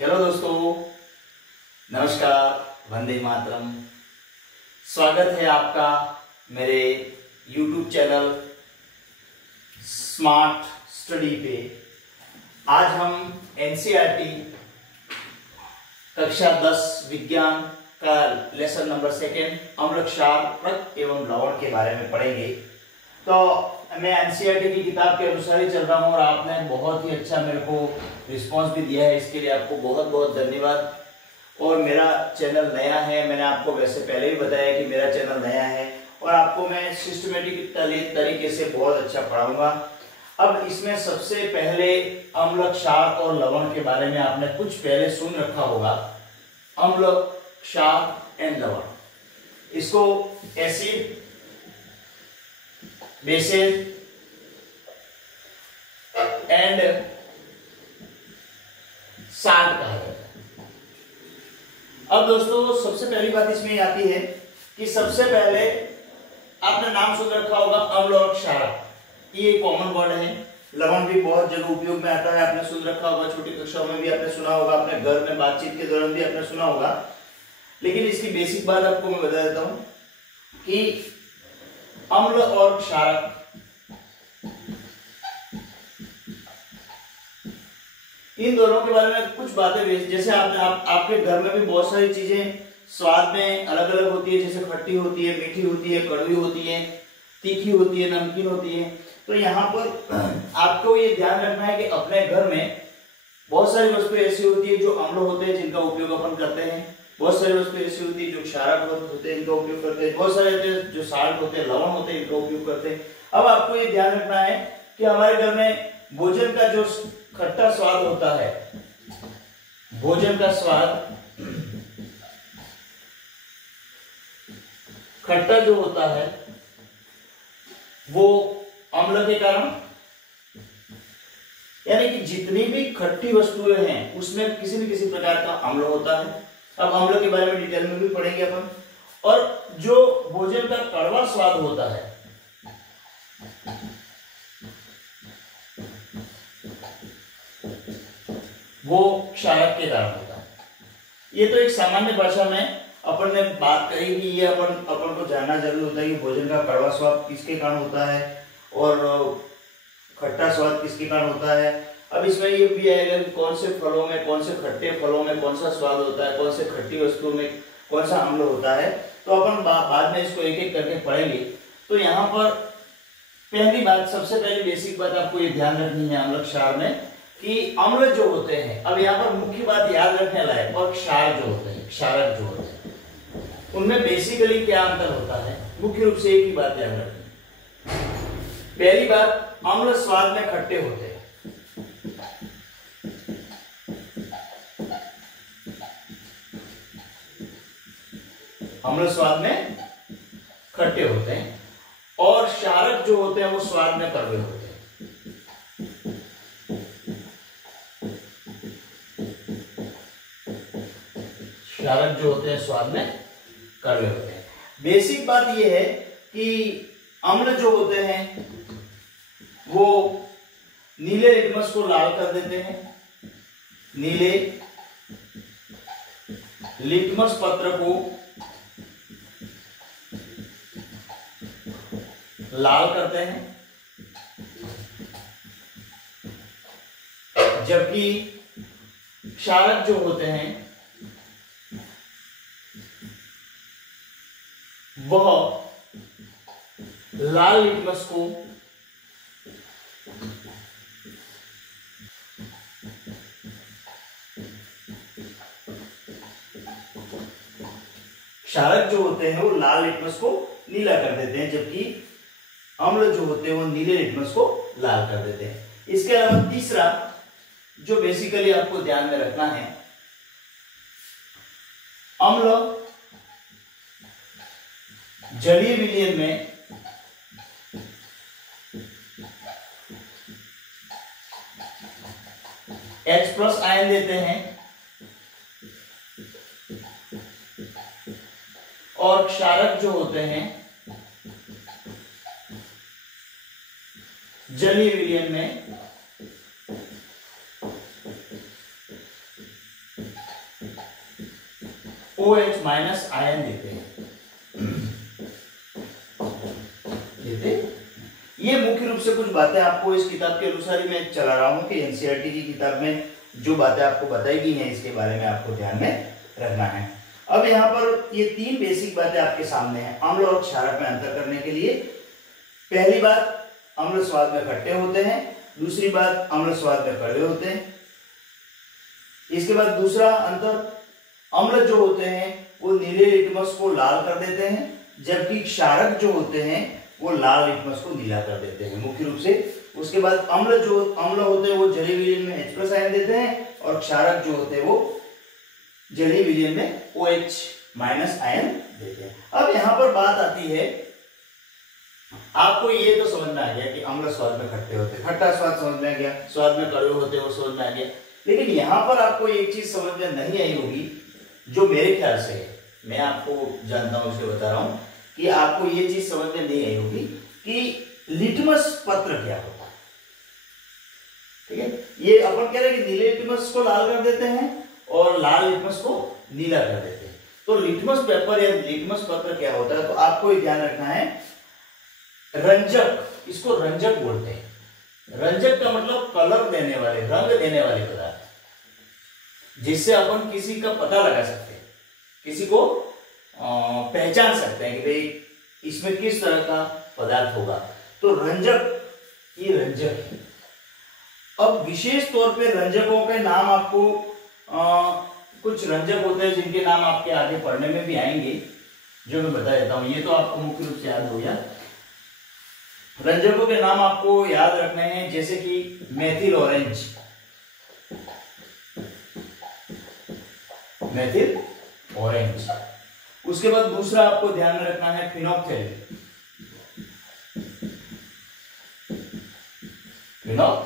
Hello दोस्तों, नमस्कार, वंदे मातरम। स्वागत है आपका मेरे YouTube चैनल स्मार्ट स्टडी पे। आज हम NCERT कक्षा 10 विज्ञान का लेसन नंबर 2 अम्ल, क्षार, प्रक एवं लवण के बारे में पढ़ेंगे। तो मैं NCERT की किताब के अनुसार ही चल रहा हूँ और आपने बहुत ही अच्छा मेरे को रिस्पांस भी दिया है, इसके लिए आपको बहुत बहुत धन्यवाद। और मेरा चैनल नया है, मैंने आपको वैसे पहले ही बताया कि मेरा चैनल नया है और आपको मैं सिस्टमेटिक तरीके से बहुत अच्छा पढ़ाऊंगा। अब इसमें सबसे पहले अम्ल, क्षार और लवण के बारे में आपने कुछ पहले सुन रखा होगा। अम्ल, क्षार एंड लवण, इसको एसिड, बेसेस एंड साल्ट कहा जाता है। अब दोस्तों सबसे पहली बात इसमें आती है कि सबसे पहले आपने नाम सुन रखा होगा अम्ल और क्षार, ये कॉमन वर्ड है। लवण भी बहुत जगह उपयोग में आता है, आपने सुन रखा होगा, छोटी कक्षाओं में भी आपने सुना होगा, अपने घर में बातचीत के दौरान भी आपने सुना होगा। लेकिन इसकी बेसिक बात आपको मैं बता देता हूं कि अम्ल और क्षारक इन दोनों के बारे में कुछ बातें, जैसे आपके घर में भी बहुत सारी चीजें स्वाद में अलग अलग होती है, जैसे खट्टी होती है, मीठी होती है, कड़वी होती है, तीखी होती है, नमकीन होती है। तो यहाँ पर आपको ये ध्यान रखना है कि अपने घर में बहुत सारी वस्तुएं ऐसी होती है जो अम्ल होते हैं, जिनका उपयोग अपन करते हैं। बहुत सारी वस्तुएं ऐसी होती है जो क्षारक होते हैं, इनका उपयोग करते हैं। बहुत सारे जो साल्ट होते हैं, लवण होते हैं, इनका उपयोग करते हैं। अब आपको ये ध्यान रखना है कि हमारे घर में भोजन का जो खट्टा स्वाद होता है, भोजन का स्वाद खट्टा जो होता है वो अम्ल के कारण, यानी कि जितनी भी खट्टी वस्तुएं हैं उसमें किसी न किसी प्रकार का अम्ल होता है। अब अम्ल के बारे में डिटेल में भी पढ़ेंगे अपन। और जो भोजन का कड़वा स्वाद होता है वो क्षारक के कारण होता है। ये तो एक सामान्य भाषा में अपन ने बात करी कि ये अपन को जानना जरूरी होता है कि भोजन का कड़वा स्वाद किसके कारण होता है और खट्टा स्वाद किसके कारण होता है। अब इसमें ये भी आएगा कि कौन से फलों में, कौन से खट्टे फलों में कौन सा स्वाद होता है, कौन से खट्टी वस्तुओं में कौन सा अम्ल होता है। तो अपन बाद में इसको एक एक करके पढ़ेंगे। तो यहाँ पर पहली बात, सबसे पहली बेसिक बात आपको ये ध्यान रखनी है अम्ल क्षार में कि अम्ल जो होते हैं, अब यहाँ पर मुख्य बात याद रखने लायक, और क्षार जो होते हैं, क्षारक जो होते हैं, उनमें बेसिकली क्या अंतर होता है। मुख्य रूप से एक ही बात याद रखनी। पहली बात, अम्ल स्वाद में खट्टे होते हैं। अम्ल स्वाद में खट्टे होते हैं और क्षारक जो होते हैं वो स्वाद में कड़वे होते हैं। क्षारक जो होते हैं स्वाद में कड़वे होते हैं। बेसिक बात यह है कि अम्ल जो होते हैं वो नीले लिटमस को लाल कर देते हैं। नीले लिटमस पत्र को लाल करते हैं, जबकि क्षारक जो होते हैं वह लाल लिटमस को क्षारक जो होते हैं वो लाल लिटमस को नीला कर देते हैं, जबकि अम्ल जो होते हैं वो नीले लिटमस को लाल कर देते हैं। इसके अलावा तीसरा जो बेसिकली आपको ध्यान में रखना है, अम्ल जलीय विलयन में H+ आयन देते हैं और क्षारक जो होते हैं जलीय विलयन में OH माइनस आयन देते हैं। ये मुख्य रूप से कुछ बातें आपको इस किताब के अनुसार ही मैं चला रहा हूँ कि एनसीईआरटी की किताब में जो बातें आपको बताई गई हैं इसके बारे में आपको ध्यान में रखना है। अब यहाँ पर ये 3 बेसिक बातें आपके सामने हैं अम्ल और क्षारक में अंतर करने के लिए। पहली बात, अम्ल स्वाद में खट्टे होते हैं। दूसरी बात, अम्ल स्वाद में कड़वे होते हैं। इसके बाद दूसरा अंतर, अम्ल जो होते हैं वो नीले लिटमस को लाल कर देते हैं, जबकि क्षारक जो होते हैं वो लाल लिटमस को नीला कर देते हैं मुख्य रूप से। उसके बाद अम्ल होते हैं वो जलीय विलयन में H+ आयन देते हैं और क्षारक जो होते हैं वो जलीय विलयन में OH- आयन देते हैं। अब यहाँ पर बात आती है, आपको ये तो समझ में आ गया कि अम्ल स्वाद में खट्टे होते हैं, खट्टा स्वाद समझ में आ गया, स्वाद में कड़वे होते हैं वो समझ में आ गया। लेकिन यहाँ पर आपको एक चीज समझ में नहीं आई होगी जो मेरे ख्याल से है, मैं आपको जानता हूं इसलिए बता रहा हूं कि आपको ये चीज समझ में नहीं आई होगी कि लिटमस पत्र क्या होता है। ठीक है, ये अपन कह रहे हैं कि नीले लिटमस को लाल कर देते हैं और लाल लिटमस को नीला कर देते हैं। तो लिटमस पेपर या लिटमस पत्र क्या होता है, तो आपको ये ध्यान रखना है, रंजक, इसको रंजक बोलते हैं। रंजक का मतलब कलर देने वाले, रंग देने वाले पदार्थ, जिससे अपन किसी का पता लगा सकते हैं, किसी को पहचान सकते हैं कि भाई इसमें किस तरह का पदार्थ होगा। तो रंजक, ये रंजक है। अब विशेष तौर पे रंजकों के नाम आपको कुछ रंजक होते हैं जिनके नाम आपके आगे पढ़ने में भी आएंगे, जो मैं बता देता हूं। ये तो आपको मुख्य रूप से याद हो गया। रंजकों के नाम आपको याद रखने हैं, जैसे कि मेथिल ऑरेंज, मेथिल ऑरेंज। उसके बाद दूसरा आपको ध्यान में रखना है फिनोक्सेल, फिनोक्सेल।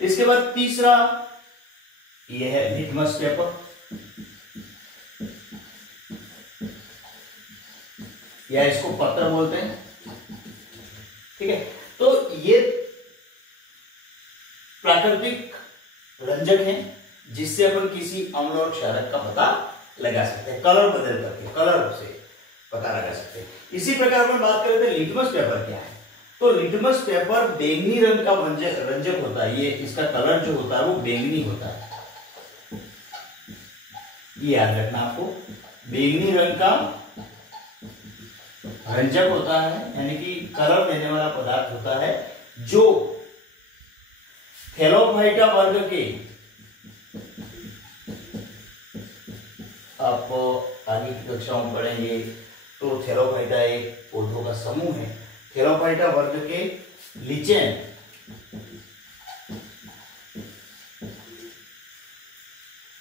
इसके बाद तीसरा ये है लिटमस पेपर, या इसको पत्र बोलते हैं। ठीक है, तो ये प्राकृतिक रंजक हैं जिससे अपन किसी अम्ल और क्षारक का पता लगा सकते हैं, कलर बदल करके, कलर से पता लगा सकते हैं। इसी प्रकार में बात करें तो लिटमस पेपर क्या है, तो लिटमस पेपर बैंगनी रंग का रंजक होता है। ये इसका कलर जो होता है वो बैंगनी होता है, ये याद रखना आपको। बैंगनी रंग का रंजक होता है, यानी कि कलर देने वाला पदार्थ होता है, जो थैलोफाइटा वर्ग के, आप आगे की कक्षाओं में पढ़ेंगे, तो थैलोफाइटा एक पौधों का समूह है। थैलोफाइटा वर्ग के लिचेन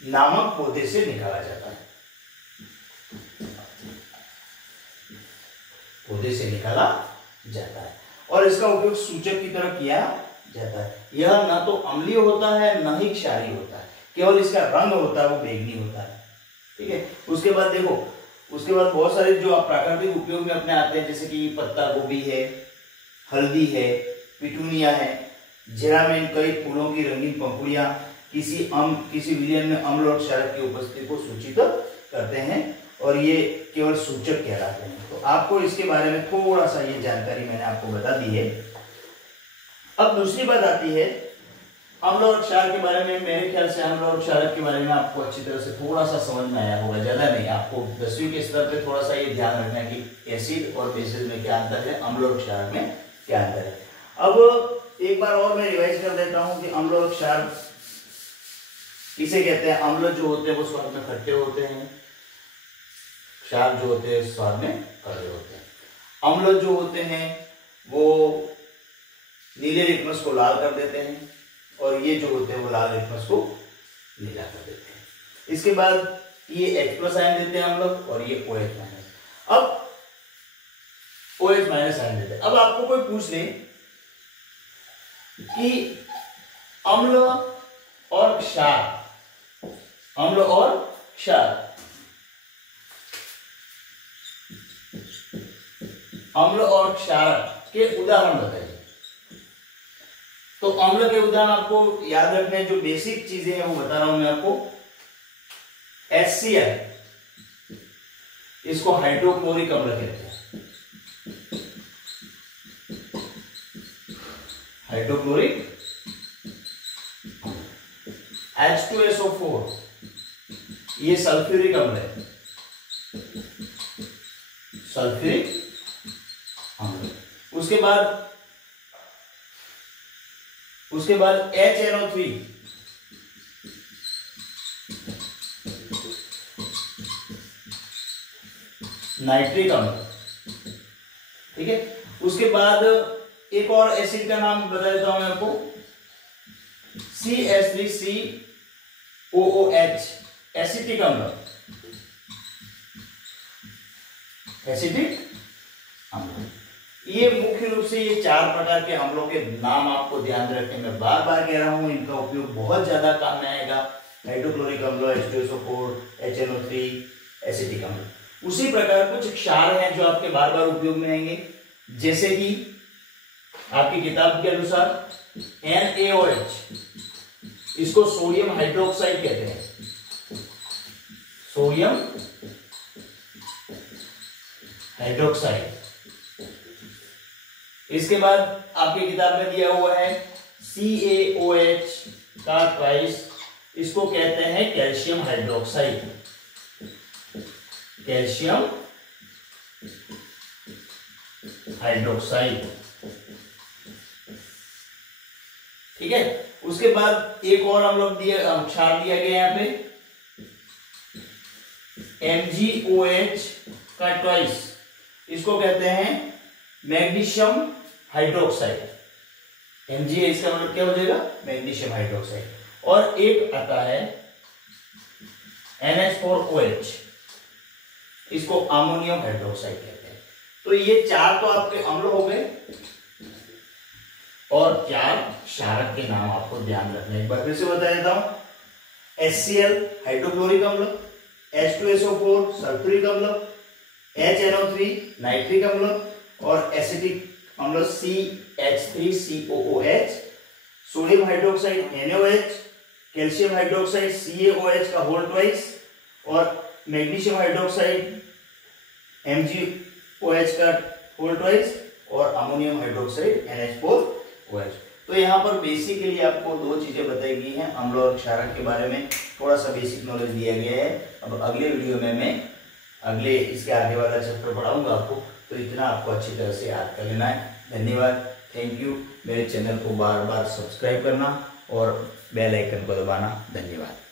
नामक पौधे से निकाला जाता है, पौधे से निकाला जाता है, और इसका उपयोग सूचक की तरह किया जाता है। यह न तो अम्लीय होता है न ही क्षारीय होता है, केवल इसका रंग होता है वो बैंगनी होता है। ठीक है, उसके बाद देखो, उसके बाद बहुत सारे जो प्राकृतिक उपयोग में अपने आते हैं, जैसे कि पत्ता गोभी है, हल्दी है, पिटूनिया है, जेरामेन, कई फूलों की रंगीन पंखुड़ियां किसी विलयन में अम्ल और क्षारक की उपस्थिति को सूचित करते हैं, और ये केवल सूचक कहलाते हैं। तो आपको इसके बारे में थोड़ा सा ये जानकारी मैंने आपको बता दी है। अब दूसरी बात आती है अम्ल और क्षार के बारे में। मेरे ख्याल से अम्ल और क्षारक के बारे में आपको अच्छी तरह से थोड़ा सा समझ में आया होगा, ज्यादा नहीं। आपको 10वीं के स्तर पे थोड़ा सा ये ध्यान रखना है कि एसिड और बेसिस में क्या अंतर है, अम्ल और क्षार में क्या अंतर है। अब एक बार और मैं रिवाइज कर देता हूं कि अम्ल और क्षार किसे कहते हैं। अम्ल जो होते हैं वो स्वाद में खट्टे होते हैं, क्षार जो होते हैं स्वाद में कड़वे होते हैं। अम्ल जो होते हैं वो नीले लिटमस को लाल कर देते हैं, और ये जो होते हैं वो लाल लिटमस को नीला कर देते हैं। इसके बाद ये H+ आयन देते हैं हम लोग, और ये OH-। अब OH- आयन देते हैं। अब आपको कोई पूछ ले कि अम्ल और क्षार, अम्ल और क्षार, अम्ल और क्षार के उदाहरण बताइए। तो अम्ल के उदाहरण आपको याद रखने, जो बेसिक चीजें हैं वो बता रहा हूं मैं आपको। HCl, इसको हाइड्रोक्लोरिक अम्ल कहते हैं, हाइड्रोक्लोरिक। H2SO4 ये सल्फ्यूरिक अम्ल है, सल्फ्यूरिक अम्ल। उसके बाद HNO3 नाइट्रिक अम्ल, ठीक है। उसके बाद एक और एसिड का नाम बता देता हूं मैं आपको, CH3COOH एसिटिक अम्ल, एसिटिक अम्ल। ये मुख्य रूप से ये 4 प्रकार के अम्लों के नाम आपको ध्यान रखने में बार बार कह रहा हूं, इनका उपयोग बहुत ज्यादा काम में आएगा। हाइड्रोक्लोरिक अम्ल, H2SO4, HNO3, एसिटिक अम्ल। उसी प्रकार कुछ क्षार हैं जो आपके बार बार उपयोग में आएंगे, जैसे कि आपकी किताब के अनुसार NaOH, इसको सोडियम हाइड्रोक्साइड कहते हैं, सोडियम हाइड्रोक्साइड। इसके बाद आपकी किताब में दिया हुआ है CaOH का ट्वाइस, इसको कहते हैं कैल्शियम हाइड्रोक्साइड, कैल्शियम हाइड्रोक्साइड, ठीक है। उसके बाद एक और हम लोग क्षार दिया गया यहाँ पे MgOH का ट्वाइस, इसको कहते हैं मैग्नीशियम हाइड्रोक्साइड। Mg इसका मतलब क्या हो जाएगा, मैग्नीशियम हाइड्रोक्साइड। और एक आता है NH4OH, इसको अमोनियम हाइड्रोक्साइड कहते हैं। तो ये 4 तो आपके अम्ल हो गए और 4 क्षारक के नाम आपको ध्यान रखने। एक बार फिर से बता देता हूं, HCl हाइड्रोक्लोरिक अम्ल, H2SO4 सल्फ्यूरिक अम्ल, HNO3 नाइट्रिक अम्ल और एसिटिक अम्ल CH3COOH, sodium hydroxide NaOH, calcium hydroxide CaOH का होल ट्वाइस और मैग्नीशियम हाइड्रोक्साइड MgOH का होल ट्वाइस और अमोनियम हाइड्रोक्साइड NH4OH। तो यहाँ पर बेसिकली आपको 2 चीजें बताई गई हैं, अम्ल और क्षारक के बारे में थोड़ा सा बेसिक नॉलेज दिया गया है। अब अगले वीडियो में मैं इसके आगे वाला चैप्टर पढ़ाऊंगा आपको, तो इतना आपको अच्छी तरह से याद कर लेना है। धन्यवाद, थैंक यू। मेरे चैनल को बार बार सब्सक्राइब करना और बेल आइकन को दबाना। धन्यवाद।